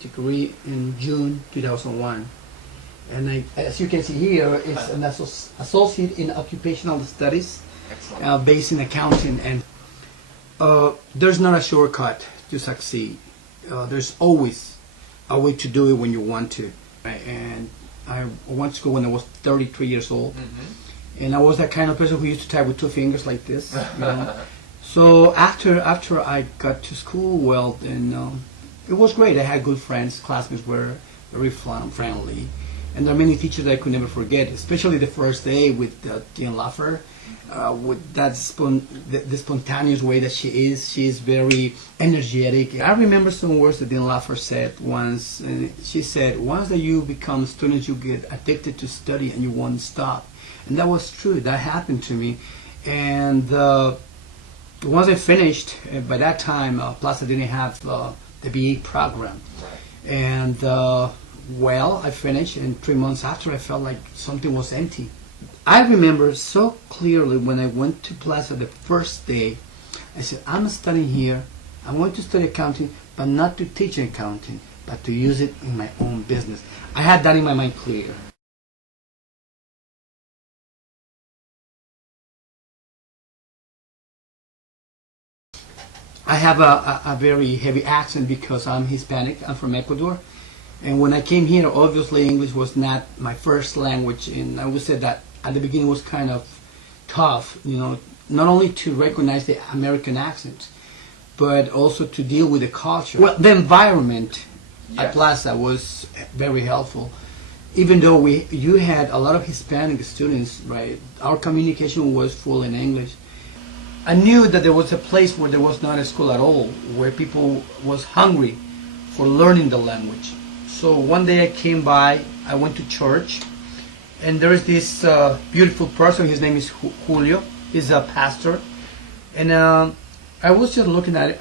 Degree in June 2001, and as you can see here, it's an associate in occupational studies, based in accounting. And there's not a shortcut to succeed. There's always a way to do it when you want to. And I went to school when I was 33 years old, and I was that kind of person who used to type with two fingers like this. So after I got to school, well, then it was great. I had good friends. Classmates were very friendly, and there are many teachers that I could never forget, especially the first day with Dean Laffer, with that the spontaneous way that she is. She is very energetic. I remember some words that Dean Laffer said once. She said, once that you become students, you get addicted to study and you won't stop. And that was true. That happened to me. And once I finished, by that time, Plaza didn't have the BA program. And well, I finished, and 3 months after, I felt like something was empty. I remember so clearly when I went to Plaza the first day, I said, I'm studying here. I want to study accounting, but not to teach accounting, but to use it in my own business. I had that in my mind clear. I have a very heavy accent because I'm Hispanic. I'm from Ecuador. And when I came here, obviously English was not my first language. And I would say that at the beginning was kind of tough, not only to recognize the American accent, but also to deal with the culture. Well, the environment at Plaza was very helpful. Even though you had a lot of Hispanic students, right? Our communication was full in English. I knew that there was a place where there was not a school at all, where people was hungry for learning the language. So one day I came by, I went to church, and there is this beautiful person. His name is Julio. He's a pastor. And I was just looking at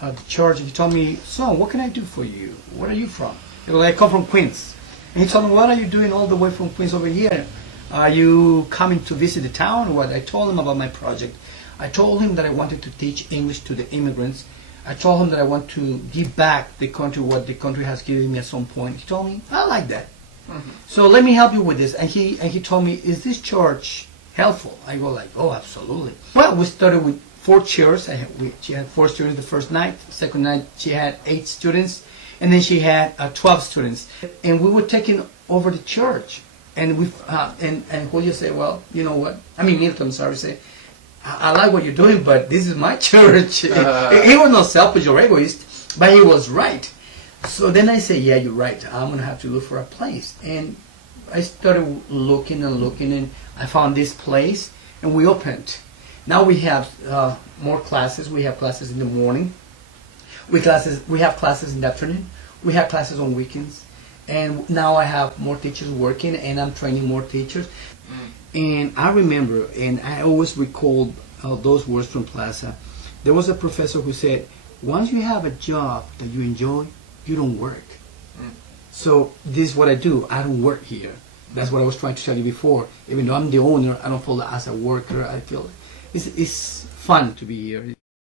the church, and he told me, son, what can I do for you? Where are you from? I come from Queens. And he told me, what are you doing all the way from Queens over here? Are you coming to visit the town or what? I told him about my project. I told him that I wanted to teach English to the immigrants. I told him that I want to give back the country what the country has given me at some point. He told me, I like that. So let me help you with this. And he told me, is this church helpful? I go like, oh, absolutely. Well, we started with 4 chairs. She had 4 students the first night. The second night she had 8 students. And then she had 12 students. And we were taking over the church. And Julio said, well, you know what? Milton, sorry, said, I like what you're doing, but this is my church. He was not selfish or egoist, but he was right. So then I said, yeah, you're right. I'm going to have to look for a place. And I started looking, and I found this place, and we opened. Now we have more classes. We have classes in the morning. We have classes in the afternoon. We have classes on weekends. And now I have more teachers working, and I'm training more teachers. And I remember, and I always recall those words from Plaza. There was a professor who said, once you have a job that you enjoy, you don't work. So this is what I do. I don't work here. That's what I was trying to tell you before. Even though I'm the owner, I don't feel as a worker. I feel it's fun to be here.